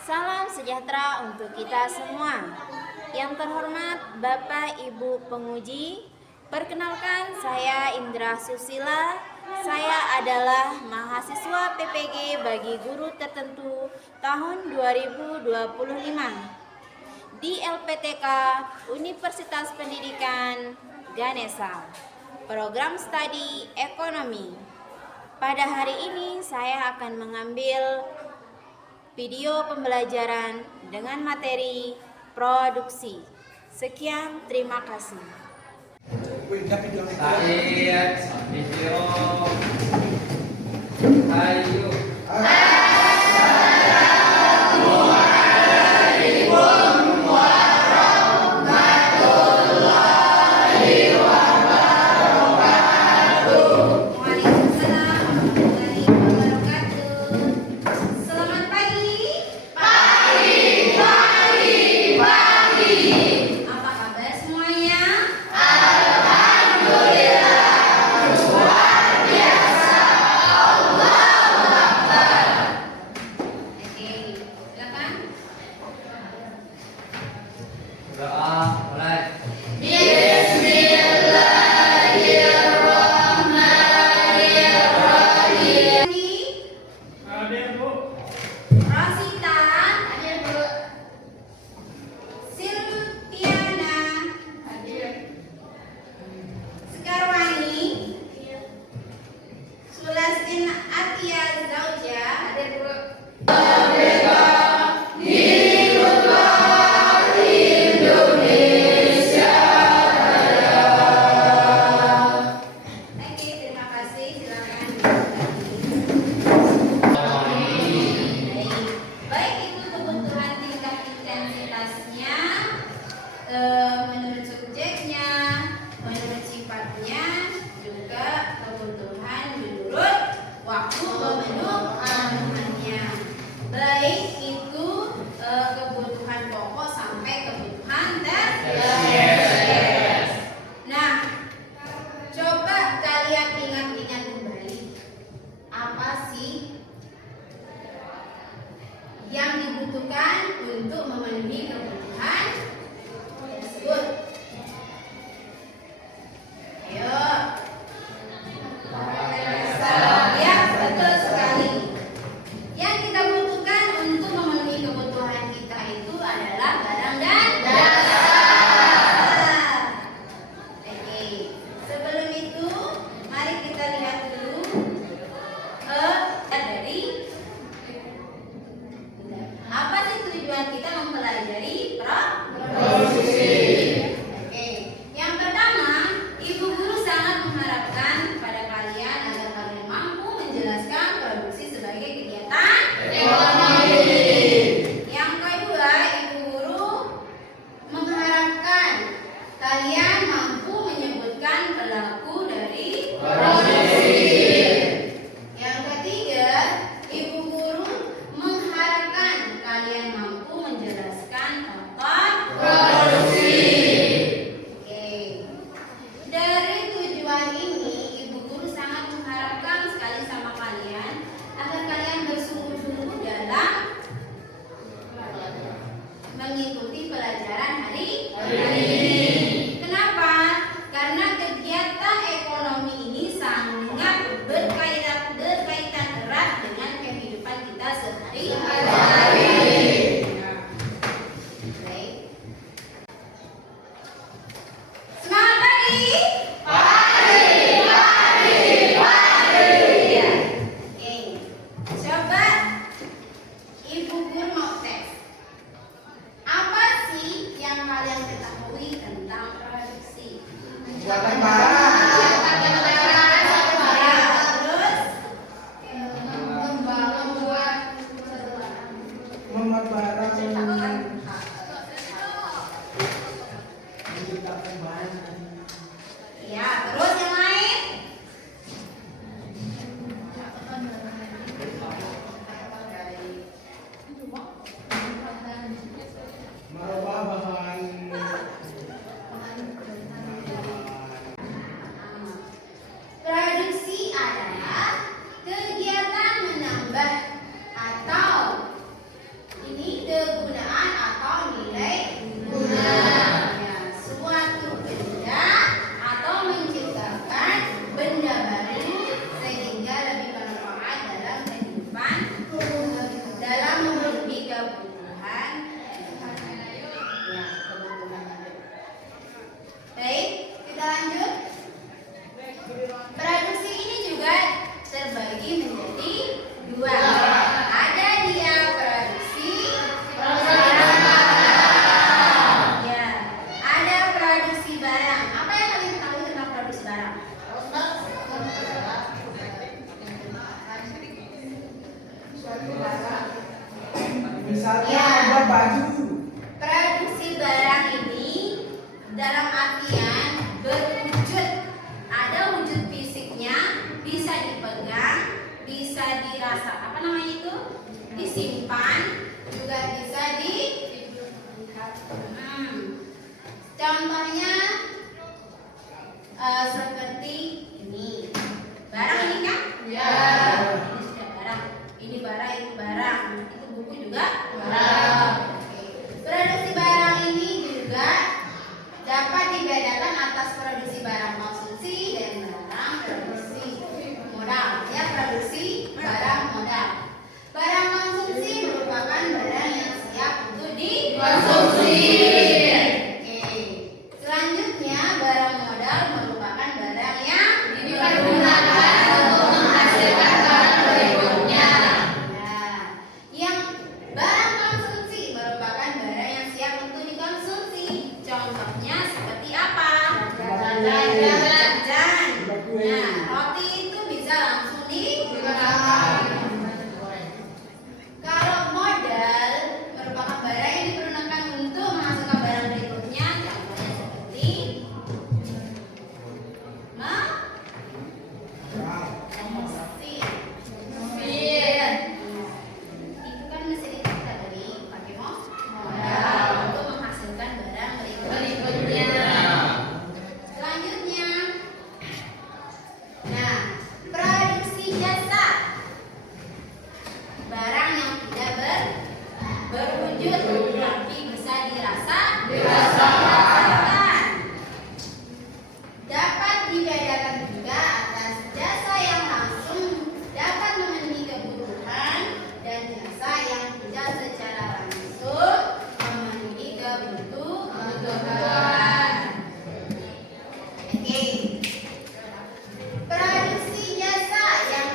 Salam sejahtera untuk kita semua. Yang terhormat Bapak Ibu penguji, perkenalkan saya Indra Susila. Saya adalah mahasiswa PPG bagi guru tertentu tahun 2025 di LPTK Universitas Pendidikan Ganesha, program studi ekonomi. Pada hari ini saya akan mengambil video pembelajaran dengan materi produksi. Sekian, terima kasih. Menurut subjeknya, menurut sifatnya, juga kebutuhan menurut waktu pemenuhannya. Baik itu kebutuhan pokok sampai kebutuhan tersier. Nah, coba kalian ingat-ingat kembali, apa sih yang dibutuhkan untuk memenuhi kebutuhan tersebut? Ayo. Ya, betul sekali. Yang kita butuhkan untuk memenuhi kebutuhan kita itu adalah barang dan jasa. Oke. Sebelum itu, mari kita lihat dulu dari apa sih tujuan kita mempelajari produksi. Oke. Yang pertama, Ibu Guru sangat mengharapkan pada kalian agar kalian mampu menjelaskan produksi sebagai kegiatan ekonomi. Yang kedua, Ibu Guru mengharapkan kalian mampu menyebutkan pelaku dari produksi. Yang ketiga, Ibu Guru mengharapkan kalian mampu menjelaskan contoh produksi. Oke. Dari tujuan ini, Ibu Guru sangat mengharapkan sekali sama kalian agar kalian bersungguh-sungguh dalam mengikuti pelajaran hari ini. Kenapa? Karena kegiatan ekonomi ini sangat berkaitan erat dengan kehidupan kita sehari-hari. Baik. Semangat pagi. Ya. Oke. Coba Ibu Guru mau tes. Apa sih yang kalian ketahui tentang produksi? Buatan barang. Terus Membuat barang. Menciptakan barang. ya, terus yang lain? Misalnya Ya. membuat baju. Produksi barang ini dalam artian berwujud. Ada wujud fisiknya, bisa dipegang, bisa dirasa, apa namanya itu? Disimpan, juga bisa contohnya seperti ini. Barang ini kan? Ya. Ini sudah barang. Ini barang, itu barang. Itu buku juga Barang. Oke. Produksi barang ini juga dapat dibedakan atas produksi barang konsumsi dan barang produksi modal. Ya, produksi barang modal. Barang konsumsi merupakan barang yang siap untuk dikonsumsi. Oke. Selanjutnya, barang modal merupakan barang yang Dipergunakan untuk menghasilkan barang berikutnya. Ya. Yang barang konsumsi merupakan barang yang siap untuk dikonsumsi. Contohnya seperti apa? Jajan. Nah, roti itu bisa langsung Digunakan. Kalau modal merupakan barang yang dipergunakan untuk menghasilkan barang berikutnya. Contohnya seperti mesin. Mesin. Itu kan mesin itu kita beli pakai Modal. untuk menghasilkan barang Berikutnya. Selanjutnya, nah, produksi jasa, barang yang tidak berwujud tapi bisa dirasakan. Dapat dibedakan juga atas jasa yang langsung dapat memenuhi kebutuhan dan jasa yang tidak secara langsung memenuhi kebutuhan. Oke. Produksi jasa yang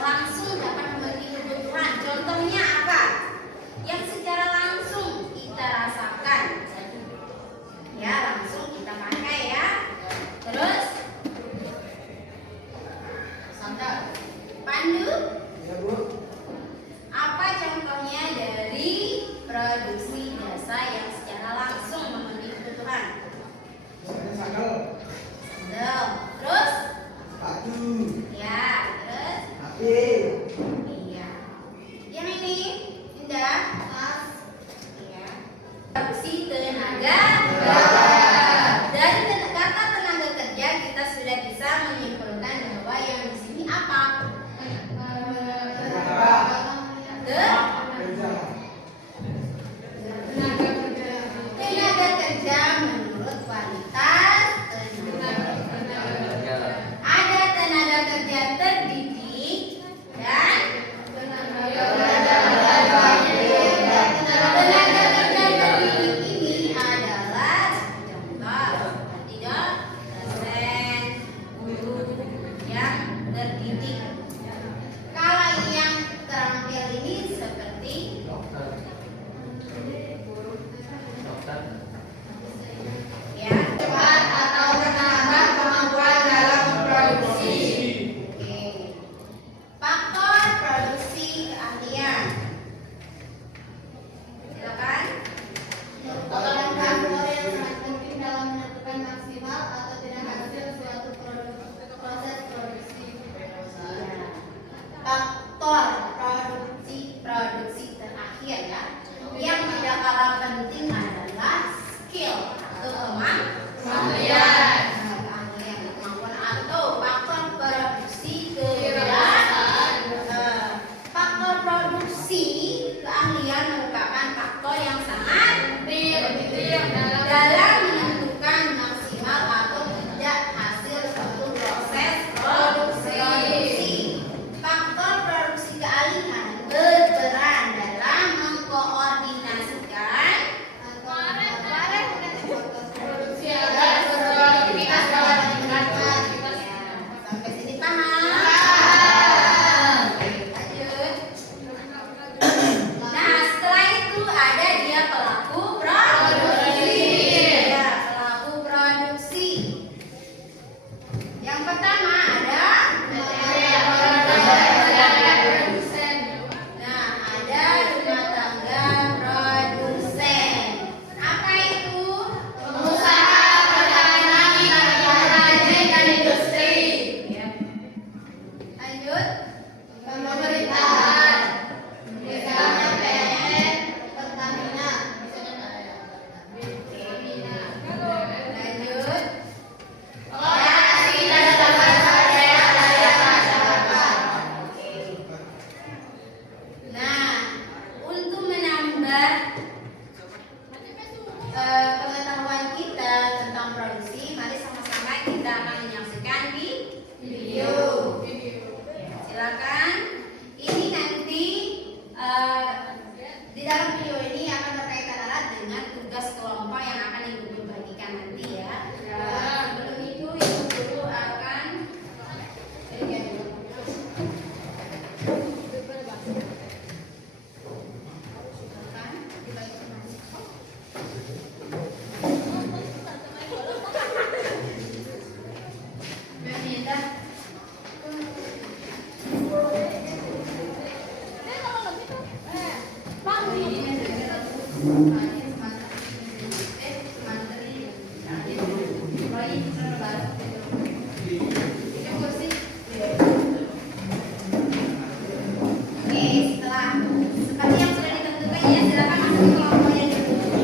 langsung dapat memenuhi kebutuhan. Contohnya apa? Yang secara langsung kita rasakan. Ya, langsung kita pakai ya. Terus contoh pandu. Ya, Bu. setelah seperti yang sudah ditentukan ya, silakan masuk ke kelompok yang ditentukan.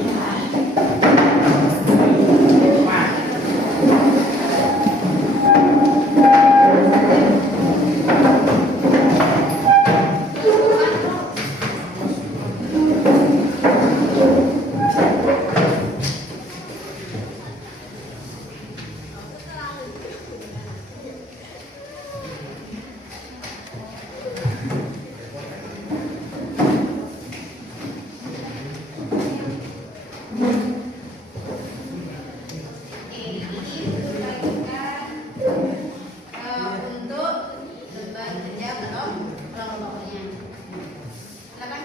Untuk bekerja kelompoknya. Silakan.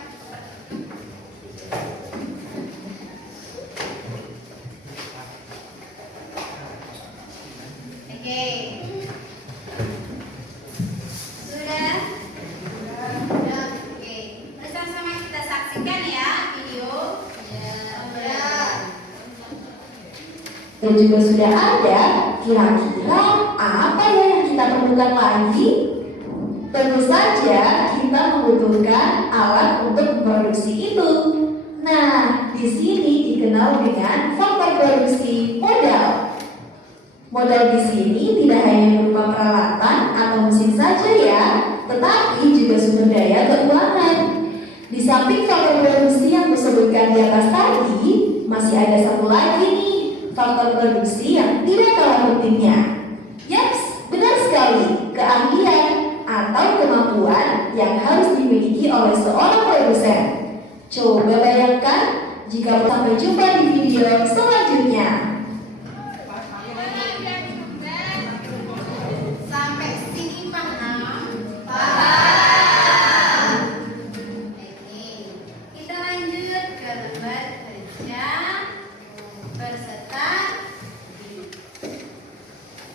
Oke. Sudah? Oke. Bersama-sama kita saksikan ya video. Dan juga sudah ada, kira-kira apa ya yang kita perlukan lagi? Tentu saja kita membutuhkan alat untuk memproduksi itu. Nah, di sini dikenal dengan faktor produksi modal. Modal di sini tidak hanya berupa peralatan atau mesin saja ya, tetapi juga sumber daya keuangan. Di samping faktor produksi yang disebutkan di atas tadi, masih ada satu lagi nih, faktor produksi yang tidak kalah pentingnya. Yaps, benar sekali, keahlian atau kemampuan yang harus dimiliki oleh seorang produsen. Coba bayangkan jika sampai jumpa di video selanjutnya. Sampai sini paham? Oke. Kita lanjut ke lembar kerja peserta.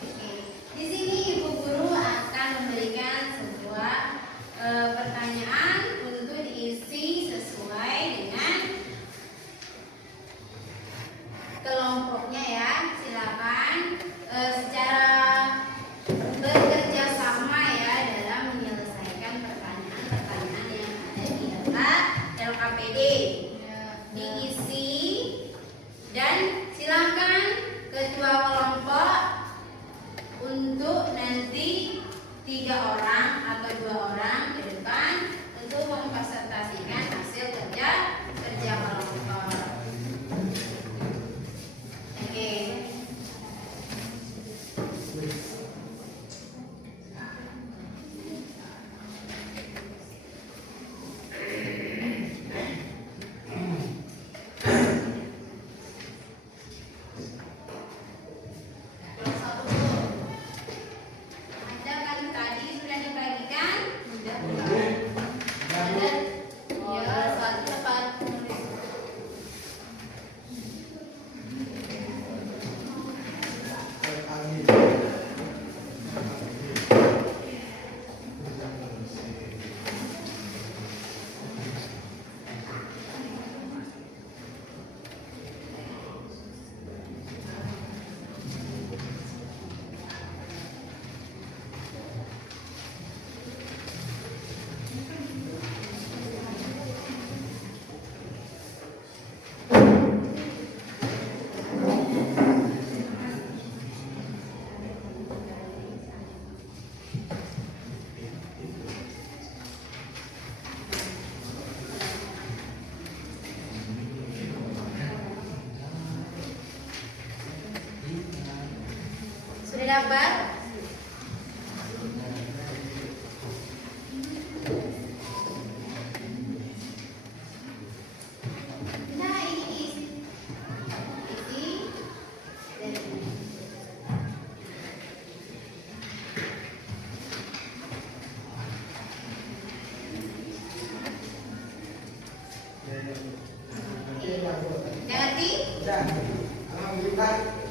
Oke. Di sini Ibu Guru akan memberikan sebuah pertanyaan untuk diisi sesuai dengan kelompoknya ya. Silakan secara bekerja sama ya dalam menyelesaikan pertanyaan-pertanyaan yang ada di daftar LKPD. Diisi dan silakan ketua kelompok untuk nanti 3 orang atau 2 orang ke depan untuk mempresentasikan hasil kerja kelompok. Oke. Ada kan tadi sudah dibagikan? Ada? Ya, satu tepat. Sudah dapat? Nah, ini isi. Dan ini. Udah ngerti? Udah. Alhamdulillah.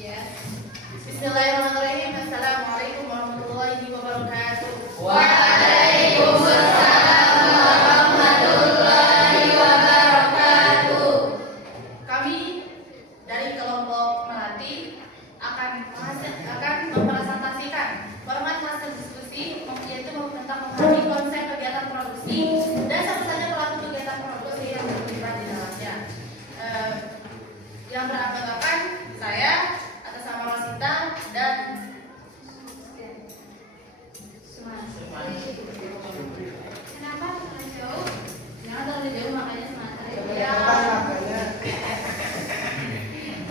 Ya. Bismillahirrahmanirrahim. Assalamualaikum warahmatullahi wabarakatuh. Waalaikumsalam warahmatullahi wabarakatuh. Kami dari kelompok Melati akan mempresentasikan format hasil diskusi yaitu tentang memahami konsep kegiatan produksi dan satu saja pelaku kegiatan produksi yang terlibat di dalamnya. Yang beranggotakan saya atas nama Rosita dan Kenapa terlalu jauh? Jangan terlalu jauh makanya semangat. Ya.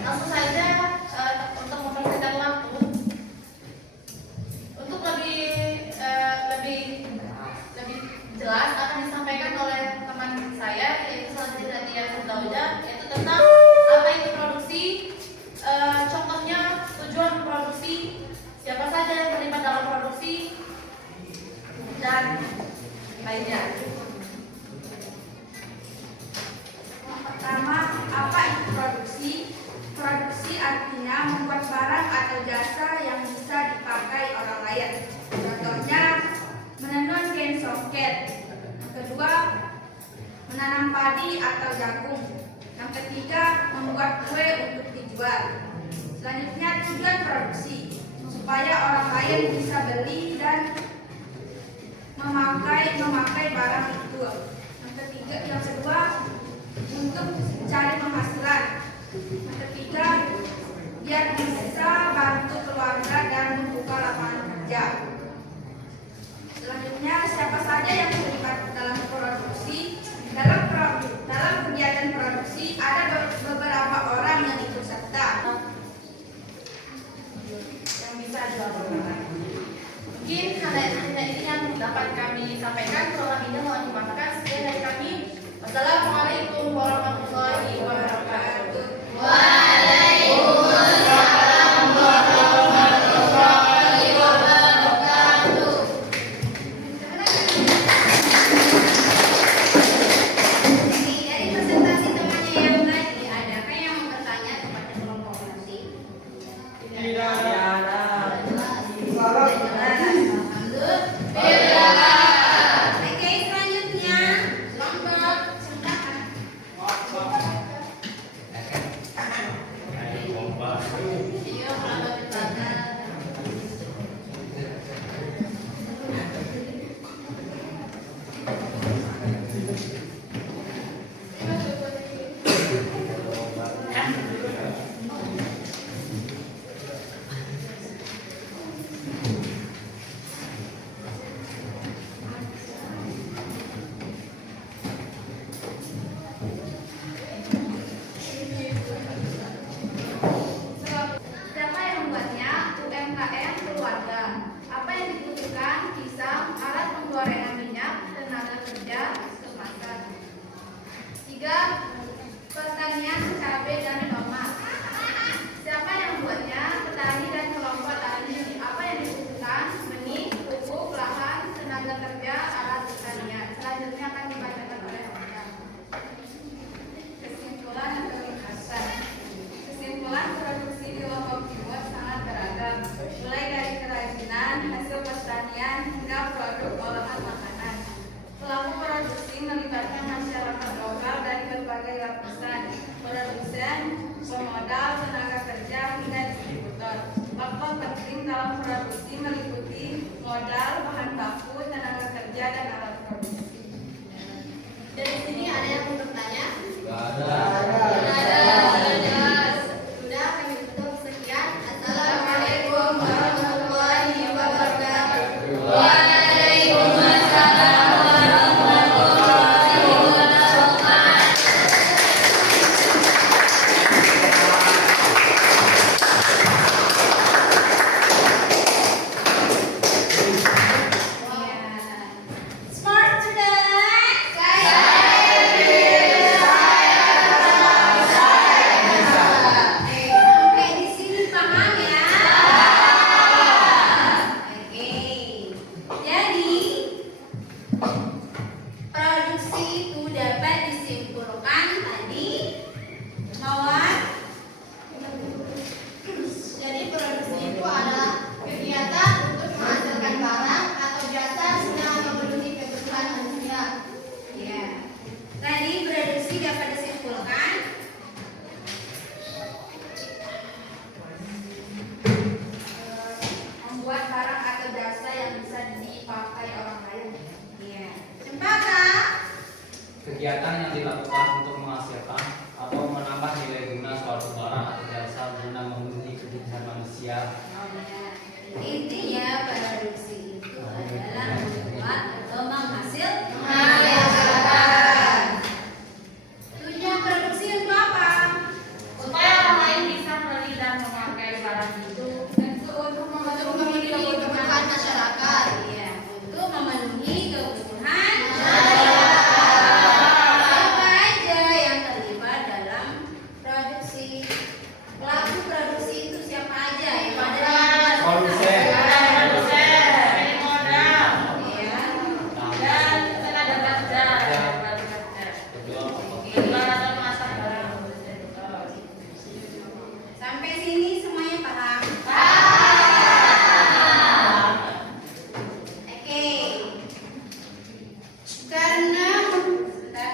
Langsung saja untuk mempersingkat waktu, untuk lebih jelas akan disampaikan oleh teman saya yaitu selanjutnya Nadia Firdausah, yaitu tentang apa itu produksi, contohnya tujuan produksi, siapa saja yang terlibat dalam produksi dan lainnya. Yang pertama, apa itu produksi? Produksi artinya membuat barang atau jasa yang bisa dipakai orang lain. Contohnya, menenun kain songket. Yang kedua, menanam padi atau jagung. Yang ketiga, membuat kue untuk dijual. Selanjutnya, tujuan produksi supaya orang lain bisa beli dan memakai barang itu. Yang kedua, untuk mencari penghasilan. Yang ketiga, biar bisa bantu keluarga dan membuka lapangan kerja. Selanjutnya, siapa saja yang terlibat dalam produksi? Dalam kegiatan produksi ada beberapa orang yang ikut serta. Yang bisa jual barang. Mungkin hanya ini yang dapat kami sampaikan. Kurang lebihnya mohon dimaafkan. Sekian dari kami. Wassalamualaikum warahmatullahi wabarakatuh. Waalaikumsalam warahmatullahi wabarakatuh. Jadi dari presentasi temannya yang tadi, adakah yang mau bertanya kepada kelompok nanti? Tidak. Jelas. Alhamdulillah. Oke, selanjutnya kelompok silakan. Ayo, kelompok silakan. Siap. Intinya produksi itu adalah membuat atau menghasilkan. Tujuan produksi untuk apa? Supaya orang lain bisa membeli dan memakai barang itu. Untuk memenuhi kebutuhan masyarakat. Iya, untuk memenuhi kebutuhan masyarakat. Siapa aja yang terlibat dalam produksi? Pelaku produksi itu siapa aja? Yang ada di Produsen. Pemilik modal, Iya. dan tenaga kerja. Jual atau masak barang. Sampai sini semuanya paham? Oke. Karena sebentar.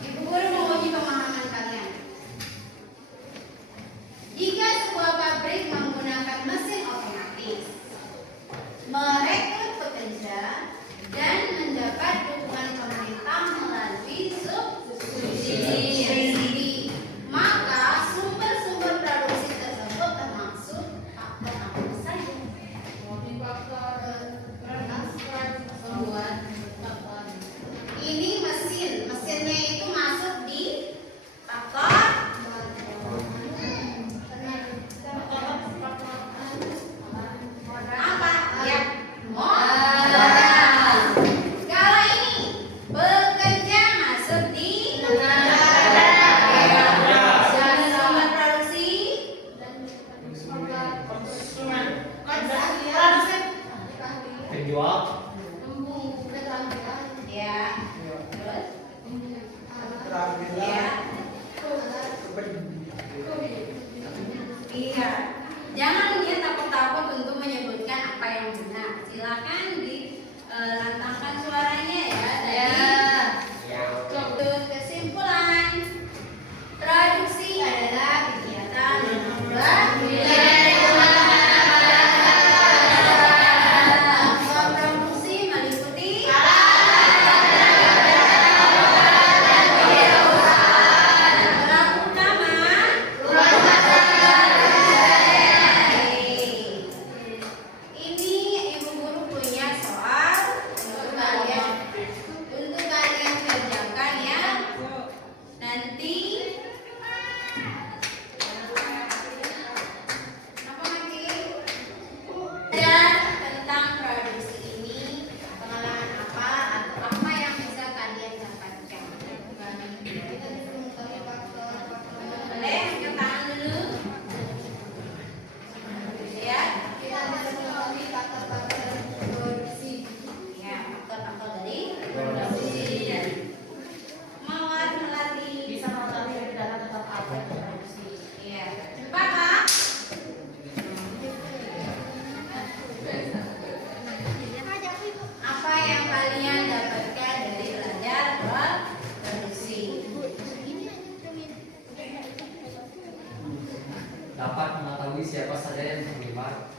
Ibu guru menguji pemahaman kalian. Jika sebuah pabrik menggunakan mesin otomatis, merekrut pekerja, dan mendapat dukungan pemerintah melalui subsidi, maka sumber-sumber produksi tersebut termasuk faktor apa saja? Ini mesinnya itu masuk di faktor apa? Ya, modal. Kalau ini bekerja masuk di sumber produksi. Penjual. Ya. Terus? Ya. Iya. Jangan dia takut-takut untuk menyebutkan apa yang benar. Silakan dilantangkan suaranya ya. Untuk kesimpulan, produksi adalah kegiatan menambah nilai produksi meliputi pelaku utama. Ini ibu guru punya soal untuk kalian kerjakan ya. Nanti apa lagi? Dan tentang produksi ini pengalaman apa atau apa yang bisa kalian dapatkan? Boleh angkat tangan dulu. Ya. Ya, faktor-faktor dari produksi. Mawar melatih. Bisa mengetahui data tetap apa yang produksi. Iya. Cepat, Kak. Apa yang kalian dapatkan dari belajar produksi? Dapat mengetahui siapa saja yang terlibat.